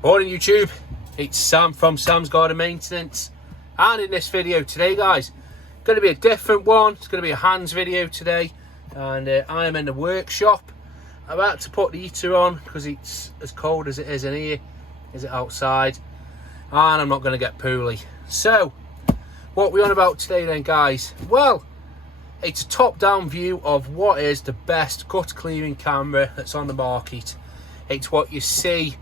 Morning YouTube, it's Sam from Sam's Garden Maintenance, and in this video today guys, going to be a different one. It's going to be a hands video today, and I am in the workshop. I'm about to put the heater on because it's as cold as it is in here, is it outside, and I'm not going to get poorly. So what we're on about today then guys, well, it's a top-down view of what is the best gutter clearing camera that's on the market. It's what you see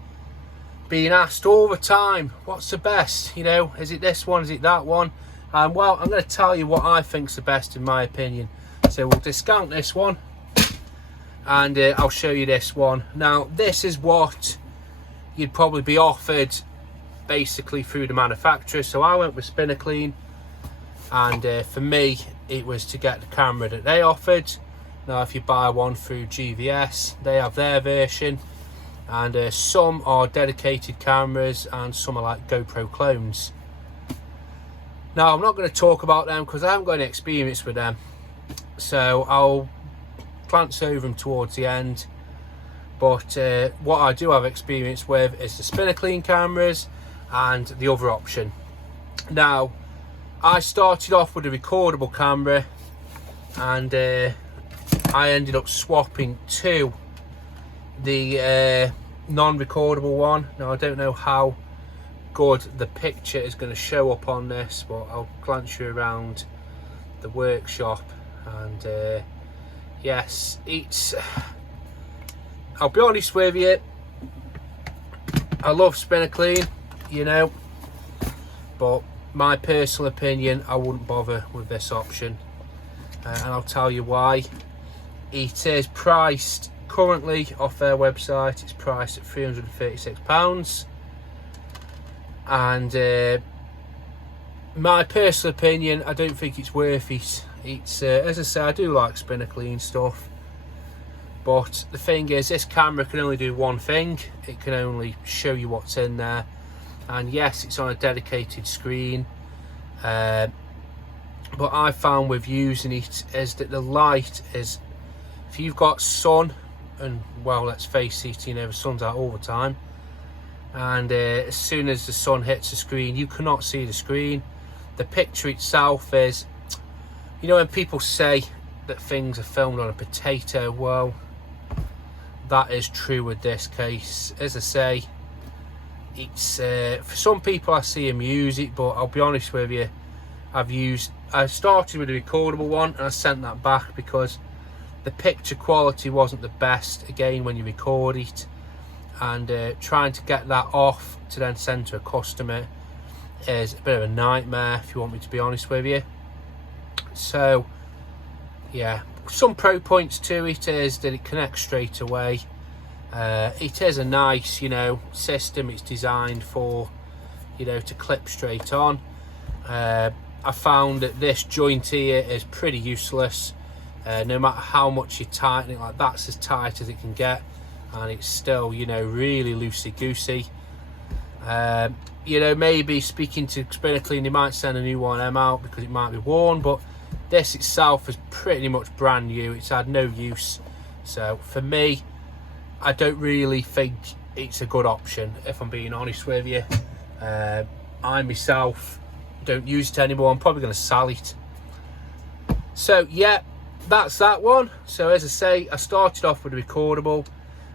being asked all the time, what's the best, you know, is it this one, is it that one? And well, I'm going to tell you what I think's the best in my opinion. So we'll discount this one and I'll show you this one. Now this is what you'd probably be offered basically through the manufacturer. So I went with Spinner Clean, and for me it was to get the camera that they offered. Now if you buy one through GVS, they have their version, and some are dedicated cameras and some are like GoPro clones. Now I'm not going to talk about them because I haven't got any experience with them, so I'll glance over them towards the end. But what I do have experience with is the Spinner Clean cameras and the other option. Now I started off with a recordable camera, and I ended up swapping to the non-recordable one. Now I don't know how good the picture is going to show up on this, but I'll glance you around the workshop, and yes, it's, I'll be honest with you, I love Spinner Clean, you know, but my personal opinion, I wouldn't bother with this option, and I'll tell you why. It is priced currently off their website, it's priced at £336, and my personal opinion, I don't think it's worth it. It's as I say, I do like Spinner Clean stuff, but the thing is, this camera can only do one thing. It can only show you what's in there, and yes, it's on a dedicated screen, but I found with using it is that the light is, if you've got sun, and well, let's face it, you know, the sun's out all the time, and as soon as the sun hits the screen, you cannot see the screen. The picture itself is, you know, when people say that things are filmed on a potato, well, that is true with this case. As I say, it's for some people I see them use it, but I'll be honest with you, I started with a recordable one and I sent that back because the picture quality wasn't the best again when you record it, and trying to get that off to then send to a customer is a bit of a nightmare, if you want me to be honest with you. So yeah, some pro points to it is that it connects straight away. It is a nice, you know, system. It's designed for, you know, to clip straight on. I found that this joint here is pretty useless. No matter how much you tighten it, like that's as tight as it can get, and it's still, you know, really loosey-goosey. You know, maybe speaking to Spinner Clean, they might send a new one out because it might be worn, but this itself is pretty much brand new. It's had no use, so for me, I don't really think it's a good option, if I'm being honest with you. I myself don't use it anymore. I'm probably going to sell it. So yeah, that's that one. So as I say, I started off with a recordable.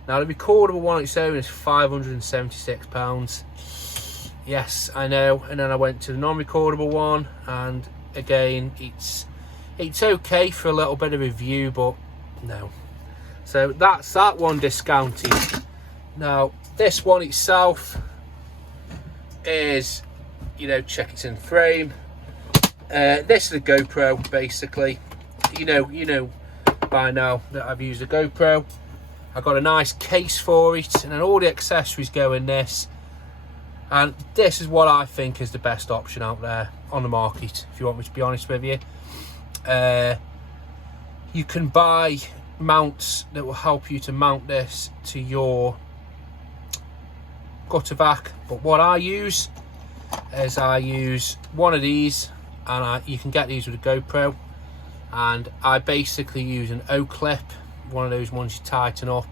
Now the recordable one on its own is £576. Yes, I know. And then I went to the non-recordable one, and again, it's okay for a little bit of review, but no. So that's that one discounted. Now this one itself is, you know, check it in frame. This is a GoPro basically. You know by now that I've used a GoPro. I got a nice case for it, and then all the accessories go in this, and this is what I think is the best option out there on the market, if you want me to be honest with you. You can buy mounts that will help you to mount this to your gutter vac, but what I use is I use one of these, and you can get these with a GoPro, and I basically use an O-clip, one of those ones you tighten up,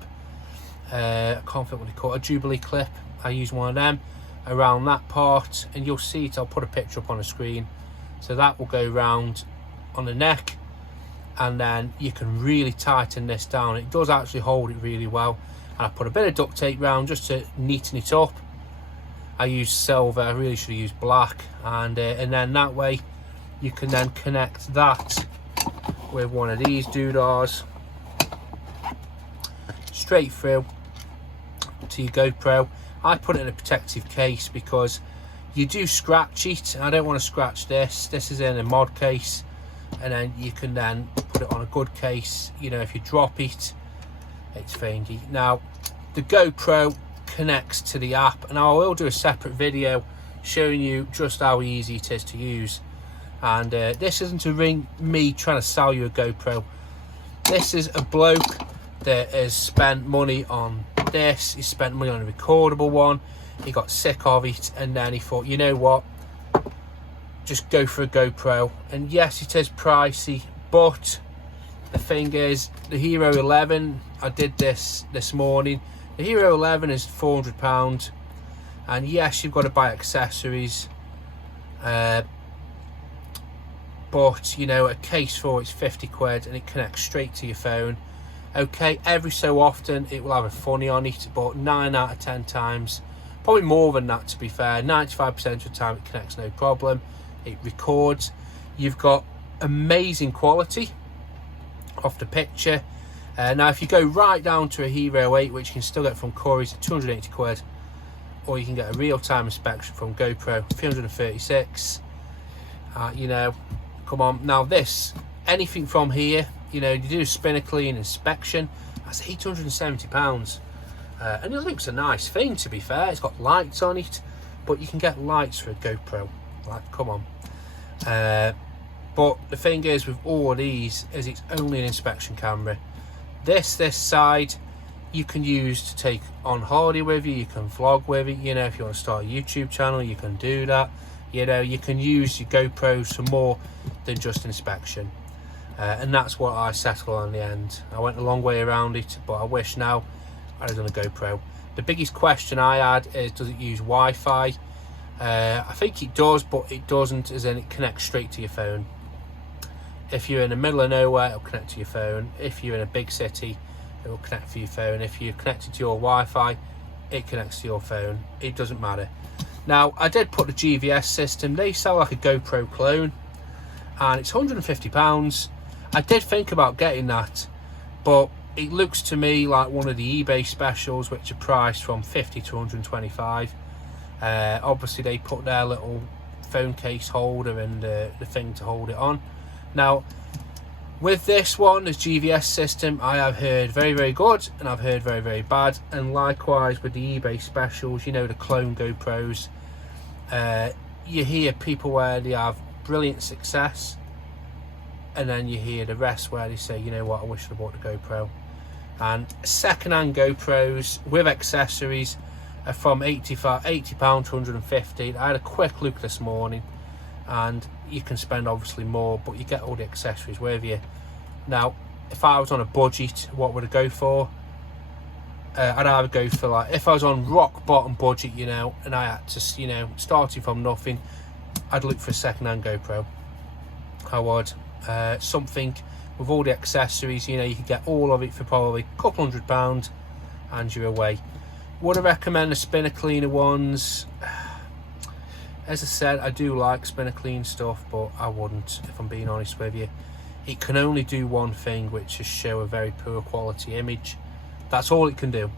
I can't think what they call it, a Jubilee clip. I use one of them around that part, and you'll see it. I'll put a picture up on the screen. So that will go round on the neck, and then you can really tighten this down. It does actually hold it really well. And I put a bit of duct tape round just to neaten it up. I use silver, I really should have used black, and then that way you can then connect that with one of these doodahs straight through to your GoPro. I put it in a protective case because you do scratch it. I don't want to scratch this. This is in a mod case, and then you can then put it on a good case. You know, if you drop it, it's thingy. Now the GoPro connects to the app, and I will do a separate video showing you just how easy it is to use. And this isn't me trying to sell you a GoPro. This is a bloke that has spent money on this. He spent money on a recordable one. He got sick of it, and then he thought, you know what, just go for a GoPro. And yes, it is pricey, but the thing is, the Hero 11, I did this morning. The Hero 11 is £400, and yes, you've got to buy accessories, but you know, a case for it's 50 quid, and it connects straight to your phone. Okay, every so often it will have a funny on it, but 9 out of 10 times, probably more than that to be fair, 95% of the time it connects no problem. It records. You've got amazing quality off the picture. Now if you go right down to a Hero 8, which you can still get from Corey's at 280 quid, or you can get a real-time inspection from GoPro, 336. You know, come on. Now this, anything from here, you know, you do a spinner clean inspection, that's £870. And it looks a nice thing, to be fair. It's got lights on it, but you can get lights for a GoPro. Like, come on. But the thing is with all of these is it's only an inspection camera. This side you can use to take on holiday with you. You can vlog with it. You know, if you want to start a YouTube channel, you can do that. You know, you can use your GoPros for more than just inspection. And that's what I settled on in the end. I went a long way around it, but I wish now I'd done a GoPro. The biggest question I had is, does it use Wi-Fi? I think it does, but it doesn't, as in it connects straight to your phone. If you're in the middle of nowhere, it'll connect to your phone. If you're in a big city, it will connect to your phone. If you're connected to your Wi-Fi, it connects to your phone. It doesn't matter. Now, I did put the GVS system. They sell like a GoPro clone, and it's £150. I did think about getting that, but it looks to me like one of the eBay specials, which are priced from 50 to 125. Obviously they put their little phone case holder and the thing to hold it on. Now with this one, this GVS system, I have heard very, very good, and I've heard very, very bad. And likewise with the eBay specials, you know, the clone GoPros, you hear people where they have brilliant success, and then you hear the rest where they say, you know what, I wish I bought the GoPro. And second-hand GoPros with accessories are from £80 to 150. I had a quick look this morning, and you can spend obviously more, but you get all the accessories with you. Now, if I was on a budget, what would I go for? I'd either go for, like, if I was on rock bottom budget, you know, and I had to, you know, starting from nothing, I'd look for a second-hand GoPro. I would. Something with all the accessories, you know, you could get all of it for probably a couple £100 and you're away. Would I recommend the spinner cleaner ones? As I said, I do like spinner clean stuff, but I wouldn't, if I'm being honest with you. It can only do one thing, which is show a very poor quality image. That's all it can do.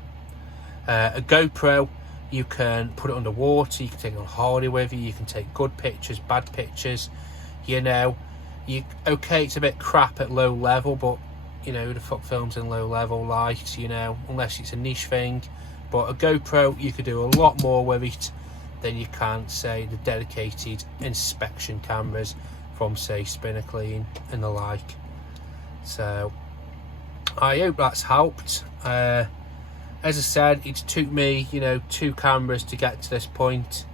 A GoPro, you can put it underwater, you can take it on holiday with you, you can take good pictures, bad pictures, you know. Okay, it's a bit crap at low level, but you know, the fuck films in low level light, you know, unless it's a niche thing. But a GoPro, you could do a lot more with it than you can, say, the dedicated inspection cameras from, say, Spinner Clean and the like. So I hope that's helped. As I said, it took me, you know, 2 cameras to get to this point,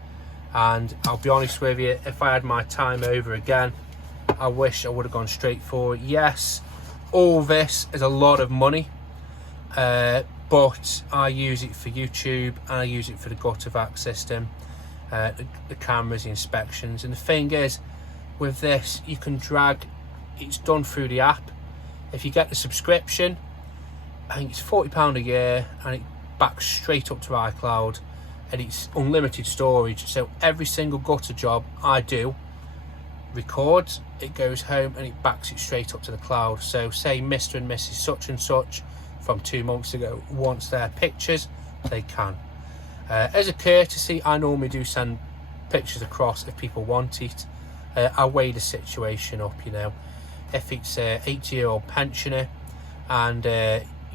and I'll be honest with you, if I had my time over again, I wish I would have gone straight for it. Yes, all this is a lot of money, but I use it for YouTube and I use it for the gutter vac system, the cameras, the inspections. And the thing is, with this, you can drag, it's done through the app. If you get the subscription, I think it's £40 a year, and it backs straight up to iCloud, and it's unlimited storage. So every single gutter job I do, records, it goes home and it backs it straight up to the cloud. So say Mr. and Mrs. such and such from 2 months ago wants their pictures, they can. As a courtesy, I normally do send pictures across if people want it. I weigh the situation up, you know. If it's a 80-year-old pensioner and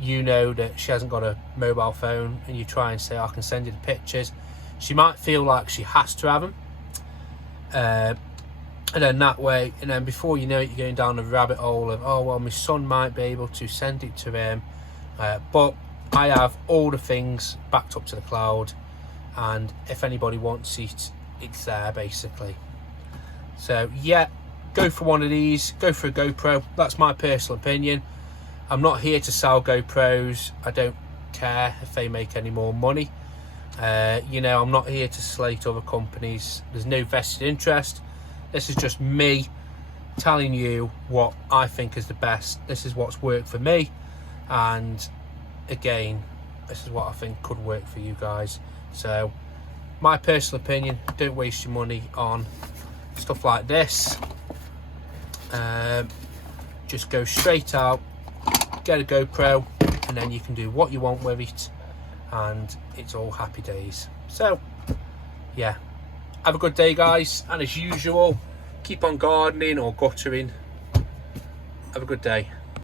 you know that she hasn't got a mobile phone, and you try and say, I can send you the pictures, she might feel like she has to have them. And then that way, and then before you know it, you're going down the rabbit hole of, oh well, my son might be able to send it to him, but I have all the things backed up to the cloud, and if anybody wants it, it's there basically. So yeah, go for one of these, go for a GoPro. That's my personal opinion. I'm not here to sell GoPros. I don't care if they make any more money. You know, I'm not here to slate other companies. There's no vested interest. This is just me telling you what I think is the best. This is what's worked for me, and again, this is what I think could work for you guys. So my personal opinion, don't waste your money on stuff like this. Just go straight out, get a GoPro, and then you can do what you want with it, and it's all happy days. So yeah, have a good day guys, and as usual, keep on gardening or guttering. Have a good day.